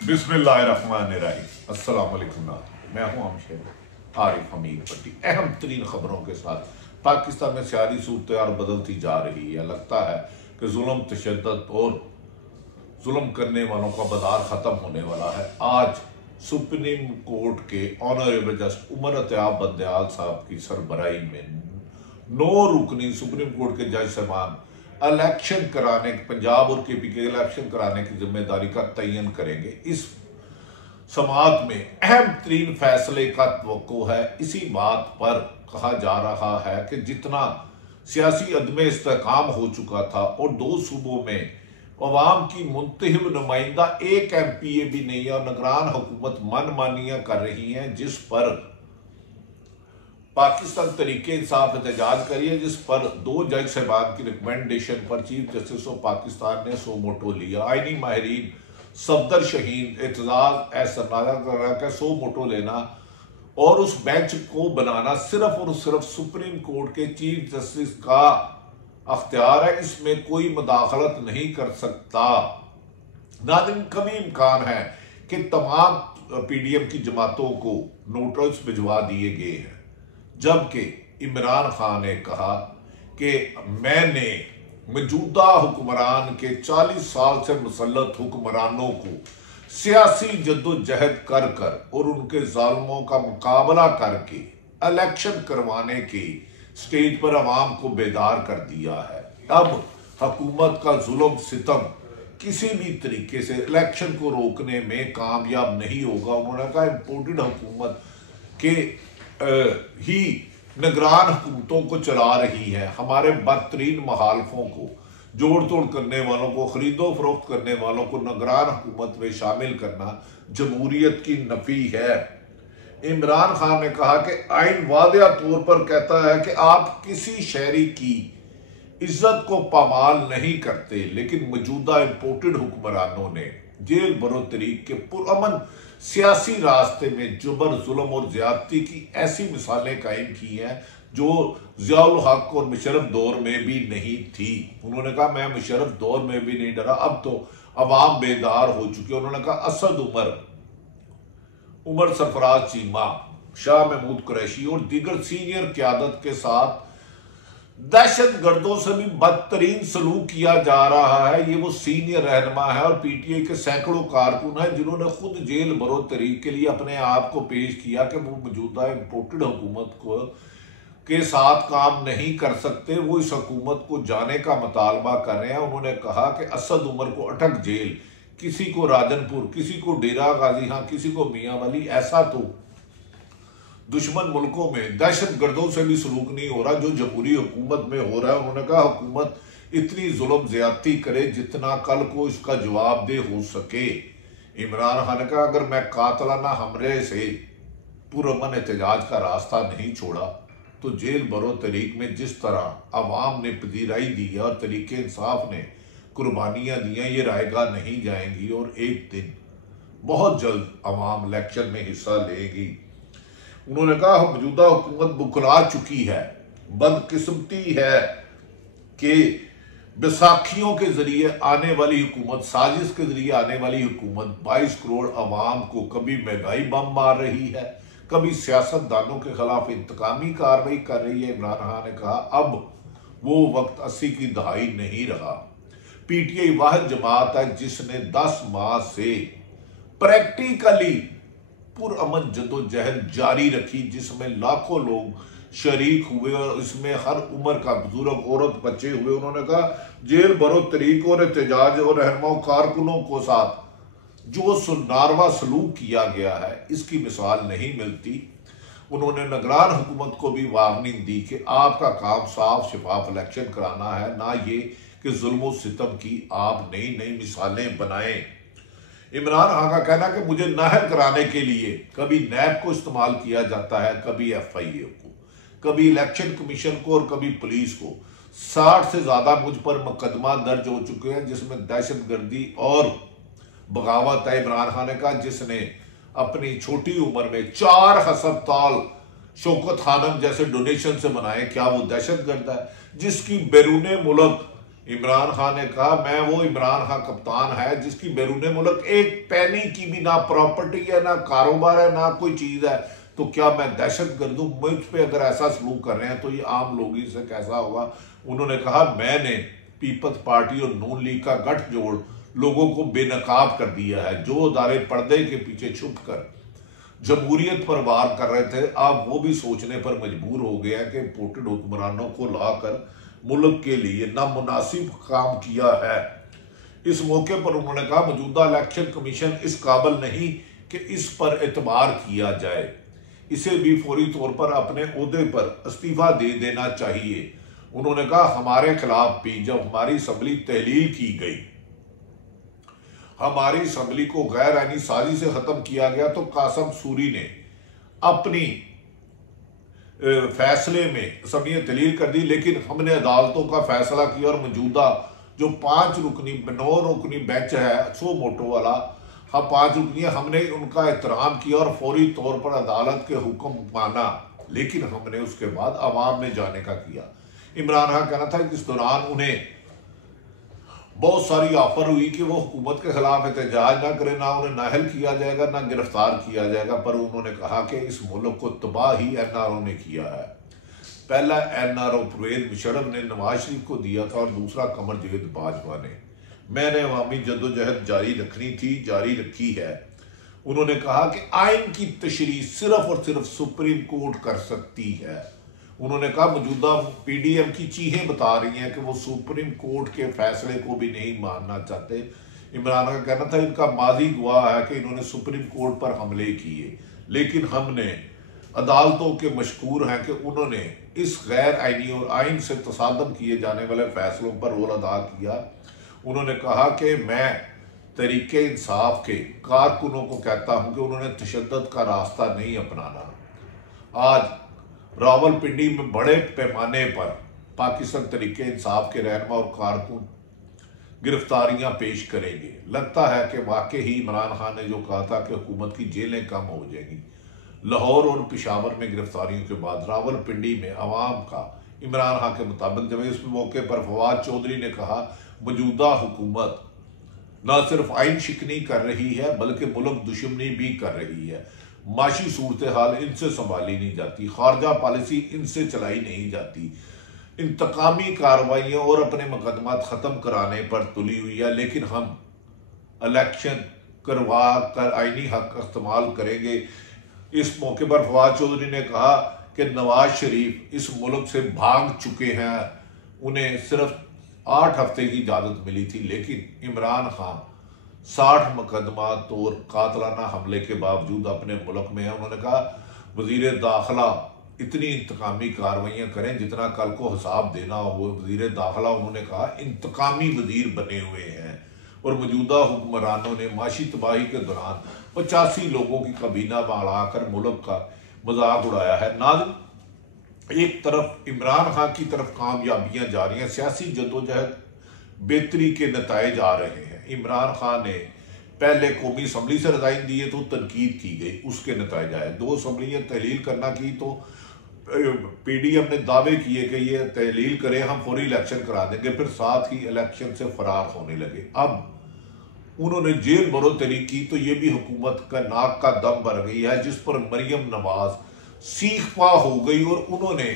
बिस्मिल्लाहिर्रहमानिर्रहीम। अस्सलाम वालेकुम नाज़रीन, मैं हूं आमिर आरिफ हमीद पट्टी। अहम तरीन खबरों के साथ पाकिस्तान में सियासी सूरत बदलती जा रही है। लगता है कि जुल्म, तशद्दुद और जुल्म करने वालों का बाजार ख़त्म होने वाला है। आज सुप्रीम कोर्ट के ऑनरेबल जस्टिस उमर अत्याब बंदयाल साहब की सरबराही में 9 रुकनी सुप्रीम कोर्ट के जज साहबान इलेक्शन कराने, पंजाब और केपी के इलेक्शन कराने की जिम्मेदारी का तयन करेंगे। इस समाअत में अहम तरीन फैसले का तवक्को है। इसी बात पर कहा जा रहा है कि जितना सियासी अदम इस्तेहकाम हो चुका था और 2 सूबों में अवाम की मुंतखब नुमाइंदा एक MPA भी नहीं है और निगरान हुकूमत मनमानियां कर रही है, जिस पर पाकिस्तान तरीके इंसाफ एहतजाज करी है, जिस पर 2 जज साहबान की रिकमेंडेशन पर चीफ जस्टिस ऑफ पाकिस्तान ने सो मोटो लिया। आईनी माहिरीन सफदर शहीन एतजाज का सो मोटो लेना और उस बेंच को बनाना सिर्फ और सिर्फ सुप्रीम कोर्ट के चीफ जस्टिस का अख्तियार है। इसमें कोई मुदाखलत नहीं कर सकता। नाज़रीन, कभी इम्कान है कि तमाम PDM की जमातों को नोटिस भिजवा दिए गए हैं, जबकि इमरान खान ने कहा कि मैंने मौजूदा हुक्मरान के 40 साल से मुसल्लत हुक्मरानों को सियासी जद्दोजहद कर कर और उनके जालिमों का मुकाबला करके इलेक्शन करवाने की स्टेज पर अवाम को बेदार कर दिया है। अब हुकूमत का जुल्म सितम किसी भी तरीके से इलेक्शन को रोकने में कामयाब नहीं होगा। उन्होंने कहा इम्पोर्टेड हुकूमत के ही निगरान हुकूमतों को चला रही है। हमारे बदतरीन मुखालफों को, जोड़ तोड़ करने वालों को, खरीदो फरोख्त करने वालों को निगरान हुकूमत में शामिल करना जमहूरियत की नफी है। इमरान खान ने कहा कि आइन वादिया तौर पर कहता है कि आप किसी शहरी की इज्जत को पामाल नहीं करते, लेकिन मौजूदा इम्पोर्टेड हुक्मरानों ने जेल बरो तरीक के पुरअमन सियासी रास्ते में जुबर, जुल्म और ज्यादती की ऐसी मिसालें कायम की हैं जो ज़ियाउल हक और मुशर्रफ दौर में भी नहीं थी। उन्होंने कहा मैं मुशर्रफ दौर में भी नहीं डरा, अब तो अवाम बेदार हो चुकी है। उन्होंने कहा असद उमर सरफराज चीमा, शाह महमूद कुरैशी और दीगर सीनियर क्यादत के साथ दहशत गर्दों से भी बदतरीन सलूक किया जा रहा है। ये वो सीनियर रहनुमा है और PTI के सैकड़ों कारकुन हैं जिन्होंने खुद जेल बरो तरीक के लिए अपने आप को पेश किया कि वो मौजूदा इम्पोर्टेड हुकूमत को के साथ काम नहीं कर सकते, वो इस हुकूमत को जाने का मुतालबा कर रहे हैं। उन्होंने कहा कि असद उमर को अटक जेल, किसी को राजनपुर, किसी को डेरा गाजी, हाँ किसी को मियाँ वाली, ऐसा तो दुश्मन मुल्कों में दहशत गर्दों से भी सलूक नहीं हो रहा जो जमहूरी हुकूमत में हो रहा है। उन्होंने कहा हुकूमत इतनी जुल्म ज्यादती करे जितना कल को इसका जवाबदेह हो सके। इमरान खान ने कहा अगर मैं कातलाना हमले से पुरअमन एहतजाज का रास्ता नहीं छोड़ा तो जेल बरो तरीक में जिस तरह अवाम ने पजीराई दी है और तरीके इंसाफ ने कुर्बानियां दी हैं, ये रायगा नहीं जाएंगी और एक दिन बहुत जल्द अवाम इलेक्शन में हिस्सा लेगी। उन्होंने कहा मौजूदा हुकूमत बुखला चुकी है। बदकिस्मती है कि बैसाखियों के जरिए आने वाली हुकूमत, साजिश के जरिए आने वाली हुकूमत 22 करोड़ अवाम को कभी महंगाई बम मार रही है, कभी सियासतदानों के खिलाफ इंतकामी कार्रवाई कर रही है। इमरान खान ने कहा अब वो वक्त 80 की दहाई नहीं रहा। PTI वाहिद जमात है जिसने 10 माह से प्रैक्टिकली पुरअमन जद्दोजहद जारी रखी, जिसमें लाखों लोग शरीक हुए और इसमें हर उम्र का बुजुर्ग, औरत, बच्चे हुए। उन्होंने कहा जेल बरो तरीक और एहतजाज और रहनुमा कारकुनों को साथ जो नारवा सलूक किया गया है इसकी मिसाल नहीं मिलती। उन्होंने निगरान हुकूमत को भी वार्निंग दी कि आपका काम साफ शफाफ इलेक्शन कराना है, ना ये कि जुल्म सितम की आप नई नई मिसालें बनाएं। इमरान खान का कहना कि मुझे नाहल कराने के लिए कभी नैब को इस्तेमाल किया जाता है, कभी FIA को, कभी इलेक्शन कमीशन को और कभी पुलिस को। 60 से ज्यादा मुझ पर मुकदमा दर्ज हो चुके हैं जिसमें दहशत गर्दी और बगावत है। इमरान खान ने कहा जिसने अपनी छोटी उम्र में 4 हस्पताल शौकत खानम जैसे डोनेशन से बनाए, क्या वो दहशत गर्द है? जिसकी बैरूने मुल्क इमरान खान ने कहा मैं वो इमरान खान कप्तान है जिसकी बैरून मुल्क एक पैनी की भी ना प्रॉपर्टी है, ना कारोबार है, ना कोई चीज है, तो क्या मैं दहशत गर्द हूं? मुझ पे अगर ऐसा सलूक कर रहे हैं तो ये आम लोगों से कैसा होगा? उन्होंने कहा मैंने पीपल्स पार्टी और नून लीग का गठजोड़ लोगों को बेनकाब कर दिया है, जो अदारे पर्दे के पीछे छुप कर जमहूरियत पर वार कर रहे थे, अब वो भी सोचने पर मजबूर हो गए हैं कि इम्पोर्टेड हुक्मरानों को लाकर मुल्क के लिए नामुनासिब काम किया है। इस मौके पर उन्होंने कहा मौजूदा इलेक्शन कमीशन इस काबिल नहीं कि इस पर एतबार किया जाए, इसे भी फौरी तौर पर अपने ओहदे पर इस्तीफा दे देना चाहिए। उन्होंने कहा हमारे खिलाफ भी जब हमारी असम्बली तहलील की गई, हमारी असम्बली को गैर आईनी साजी से खत्म किया गया, तो कासम सूरी ने अपनी फैसले में असम्बली तहलील कर दी, लेकिन हमने अदालतों का फैसला किया और मौजूदा जो 9 रुकनी बेंच है सो मोटो वाला, हम 5 रुकनी, हमने उनका एहतराम किया और फौरी तौर पर अदालत के हुक्म माना, लेकिन हमने उसके बाद अवाम में जाने का किया। इमरान खान कहना था कि इस दौरान उन्हें बहुत सारी ऑफर हुई कि वो हुकूमत के खिलाफ एहतजाज ना करें, ना उन्हें नाहल किया जाएगा, ना गिरफ्तार किया जाएगा, पर उन्होंने कहा कि इस मुल्क को तबाह ही NRO ने किया है। पहला NRO परवेज मुशर्रफ ने नवाज शरीफ को दिया था और दूसरा कमर जावेद बाजवा ने। मैंने अवामी जद्दोजहद जारी रखनी थी, जारी रखी है। उन्होंने कहा कि आइन की तशरीह सिर्फ और सिर्फ सुप्रीम कोर्ट कर सकती है। उन्होंने कहा मौजूदा PDM की चीखें बता रही हैं कि वो सुप्रीम कोर्ट के फैसले को भी नहीं मानना चाहते। इमरान का कहना था इनका माजी गवाह है कि इन्होंने सुप्रीम कोर्ट पर हमले किए, लेकिन हमने अदालतों के मशकूर हैं कि उन्होंने इस गैर आइनी और आइन से तसादम किए जाने वाले फैसलों पर रोल अदा किया। उन्होंने कहा कि मैं तरीके इंसाफ के कारकुनों को कहता हूं कि उन्होंने तशद्दुद का रास्ता नहीं अपनाना। आज रावलपिंडी में बड़े पैमाने पर पाकिस्तान तरीके इंसाफ के रहनुमा और कारकुन गिरफ्तारियां पेश करेंगे। लगता है कि वाकई ही इमरान खान ने जो कहा था कि हुकूमत की जेलें कम हो जाएंगी, लाहौर और पेशावर में गिरफ्तारियों के बाद रावलपिंडी में अवाम का इमरान खान के मुताबिक, जब इस मौके पर फवाद चौधरी ने कहा मौजूदा हुकूमत न सिर्फ आइन शिकनी कर रही है बल्कि मुल्क दुश्मनी भी कर रही है। माशी सूरत हाल इनसे संभाली नहीं जाती, खारजा पॉलिसी इनसे चलाई नहीं जाती, इंतकामी कार्रवाइयों और अपने मुकदमात खत्म कराने पर तुली हुई है, लेकिन हम इलेक्शन करवा कर आईनी हक इस्तेमाल करेंगे। इस मौके पर फवाद चौधरी ने कहा कि नवाज शरीफ इस मुल्क से भाग चुके हैं, उन्हें सिर्फ 8 हफ्ते की इजाजत मिली थी, लेकिन इमरान खान 60 मुकदमात और कातलाना हमले के बावजूद अपने मुल्क में है। उन्होंने कहा वजीर दाखिला इतनी इंतकामी कार्रवाइयाँ करें जितना कल को हिसाब देना हो। वजीर दाखिला उन्होंने कहा इंतकामी वजीर बने हुए हैं और मौजूदा हुक्मरानों ने माशी तबाही के दौरान 85 लोगों की काबीना बढ़ाकर मुल्क का मजाक उड़ाया है। नाज़रीन, एक तरफ इमरान खान की तरफ कामयाबियां जा रही हैं, सियासी जद्दोजहद बेहतरी के नताइज आ रहे हैं। इमरान खान ने पहले कौमी असम्बली से रिजाइन दिए तो तनकीद की गई, उसके नताइज आए। 2 असम्बलियाँ तहलील करना की तो PDM ने दावे किए कि ये तहलील करें, हम फौरी इलेक्शन करा देंगे, फिर साथ ही इलेक्शन से फरार होने लगे। अब उन्होंने जेल बरोतरी की तो ये भी हुकूमत का नाक का दम भर गई है, जिस पर मरियम नवाज सीख पा हो गई और उन्होंने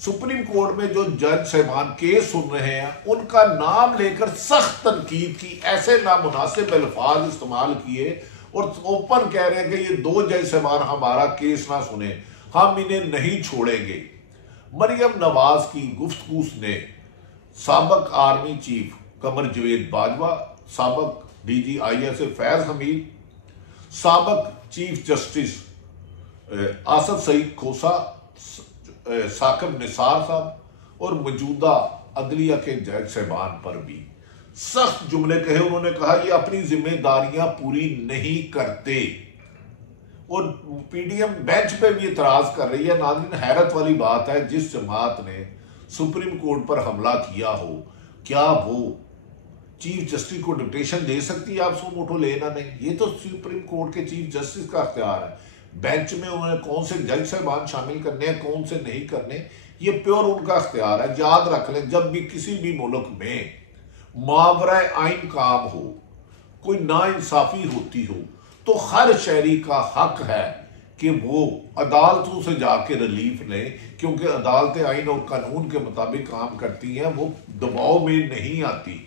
सुप्रीम कोर्ट में जो जज साहिबान केस सुन रहे हैं उनका नाम लेकर सख्त तनकीद की, ऐसे नामुनासिब अल्फाज इस्तेमाल किए और ओपन कह रहे हैं कि ये 2 जज साहिबान हमारा केस ना सुने, हम इन्हें नहीं छोड़ेंगे। मरियम नवाज की गुफ्तगू ने साबिक आर्मी चीफ कमर जावेद बाजवा, साबिक DG ISA फैज हमीद, साबिक चीफ जस्टिस आसफ सईद खोसा, साकिब निसार साहब और मौजूदा अदलिया के जज साहिबान पर भी सख्त जुमले कहे। उन्होंने कहा ये अपनी जिम्मेदारियां पूरी नहीं करते और PDM बेंच पे भी एतराज कर रही है। नाज़रीन, हैरत वाली बात है, जिस जमात ने सुप्रीम कोर्ट पर हमला किया हो, क्या वो चीफ जस्टिस को डिक्टेशन दे सकती है? आप सो मोटो लेना नहीं, ये तो सुप्रीम कोर्ट के चीफ जस्टिस का अख्तियार है। बेंच में उन्होंने कौन से जज साहिबान शामिल करने हैं, कौन से नहीं करने, ये प्योर उनका इख्तियार है। याद रख लें, जब भी किसी भी मुल्क में मावरा आइन काम हो, कोई नाइंसाफी होती हो, तो हर शहरी का हक है कि वो अदालतों से जाके रिलीफ लें, क्योंकि अदालतें आइन और कानून के मुताबिक काम करती हैं, वो दबाव में नहीं आती।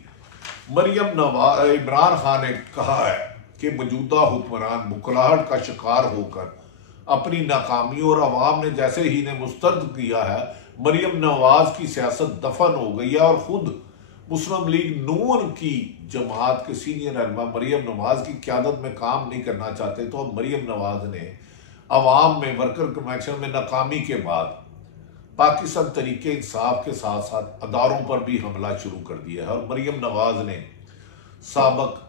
मरियम नवाज, इमरान खान ने कहा है कि मौजूदा हुक्मरान मुकलाहट का शिकार होकर अपनी नाकामी और अवाम ने जैसे ही ने मुस्तरद किया है, मरियम नवाज की सियासत दफन हो गई है और खुद मुस्लिम लीग नून की जमात के सीनियर रहनुमा मरियम नवाज की क़यादत में काम नहीं करना चाहते। तो अब मरियम नवाज ने अवाम में वर्कर कन्वेंशन में नाकामी के बाद पाकिस्तान तरीके इंसाफ के साथ साथ अदारों पर भी हमला शुरू कर दिया है। और मरियम नवाज ने साबक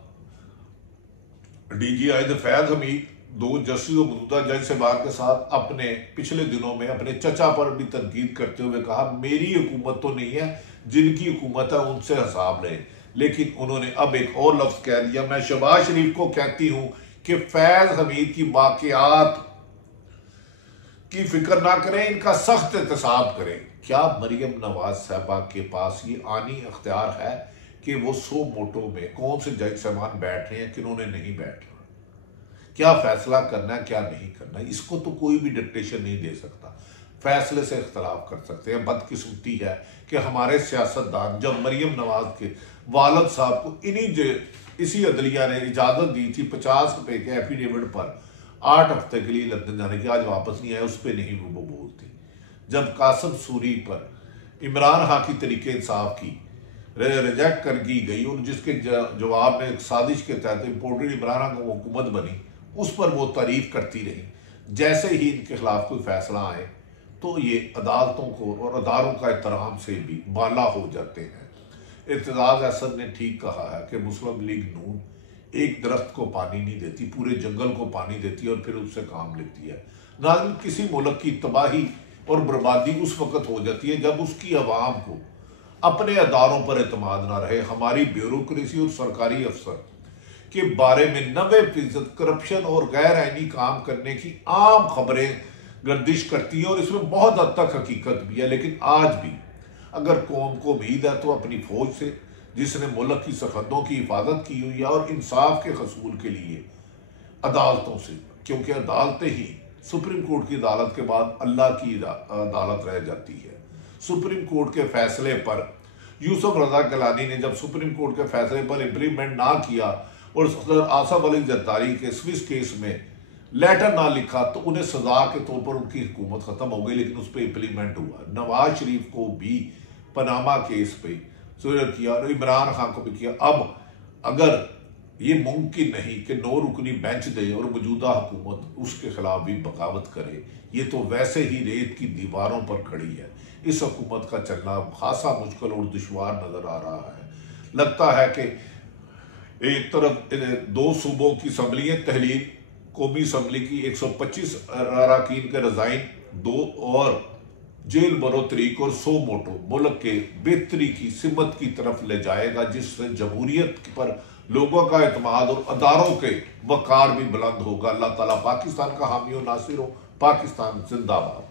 DGI फैज हमीद, 2 जस्टिस और मौजूदा जज साहबान के साथ अपने पिछले दिनों में अपने चचा पर भी तनकीद करते हुए कहा, मेरी हुकूमत तो नहीं है, जिनकी हुकूमत है उनसे हिसाब रहे। लेकिन उन्होंने अब एक और लफ्ज कह दिया, मैं शहबाज शरीफ को कहती हूं कि फैज हमीद की वाकयात की फिक्र ना करें, इनका सख्त एहतसाब करें। क्या मरियम नवाज साहबा के पास ये आनी अख्तियार है कि वो 100 मोटो में कौन से जज साहबान बैठ रहे हैं, किन्होंने नहीं बैठ रहा, क्या फैसला करना है क्या नहीं करना है, इसको तो कोई भी डिक्टेशन नहीं दे सकता। फैसले से इख्तलाफ कर सकते हैं। बदकिस्मती है कि हमारे सियासतदान, जब मरियम नवाज के वालद साहब को इसी अदलिया ने इजाजत दी थी 50 रुपए के एफिडेविट पर 8 हफ्ते के लिए लंदन जाने की, आज वापस नहीं आए, उस पर नहीं वो बोलती। जब कासिम सूरी पर इमरान खान की तरीके इंसाफ की रिजेक्ट कर दी गई और जिसके जवाब में एक साजिश के तहत इम्पोर्टेड इमरान खान को हुकूमत बनी, उस पर वो तारीफ करती रही। जैसे ही इनके खिलाफ कोई फैसला आए तो ये अदालतों को और अदारों का एहतराम से भी बाला हो जाते हैं। इर्तिजाज अहसन ने ठीक कहा है कि मुस्लिम लीग नून एक दरख्त को पानी नहीं देती, पूरे जंगल को पानी देती है और फिर उससे काम लेती है। नाज़रीन, किसी मुल्क की तबाही और बर्बादी उस वक्त हो जाती है जब उसकी आवाम को अपने अदारों पर एतमाद ना रहे। हमारी ब्यूरोक्रेसी और सरकारी अफसर के बारे में 90% करप्शन और गैर आईनी काम करने की आम खबरें गर्दिश करती हैं और इसमें बहुत हद तक हकीकत भी है। लेकिन आज भी अगर कौम को उम्मीद है तो अपनी फौज से, जिसने मुल्क की सरहदों की हिफाजत की हुई है, और इंसाफ के हसूल के लिए अदालतों से, क्योंकि अदालतें ही सुप्रीम कोर्ट की अदालत के बाद अल्लाह की अदालत रह जाती है। सुप्रीम कोर्ट के फैसले पर यूसुफ रजा गिलानी ने जब सुप्रीम कोर्ट के फैसले पर इम्प्लीमेंट ना किया और सदर आसफ अली जरदारी के स्विस केस में लेटर ना लिखा, तो उन्हें सजा के तौर पर उनकी हुकूमत खत्म हो गई, लेकिन उस पर इम्प्लीमेंट हुआ। नवाज शरीफ को भी पनामा केस पे सुरर किया और इमरान खान को भी किया। अब अगर ये मुमकिन नहीं कि 9 रुकनी बेंच दे और मौजूदा हुकूमत उसके खिलाफ भी बगावत करे, ये तो वैसे ही रेत की दीवारों पर खड़ी है। इस हुकूमत का चलना खासा मुश्किल और दुश्वार नजर आ रहा है। लगता है कि एक तरफ 2 सूबों की असम्बलियां तहलील, कौमी असम्बली की 125 अरकान के रजाइन, 2 और जेल बरो तरीक और 100 मोटो मुल्क के बेहतरी की सिमत की तरफ ले जाएगा, जिससे जमहूरियत पर लोगों का एतमाद और अदारों के वकार भी बुलंद होगा। अल्लाह ताला पाकिस्तान का हामी और नासिर हो। पाकिस्तान जिंदाबाद।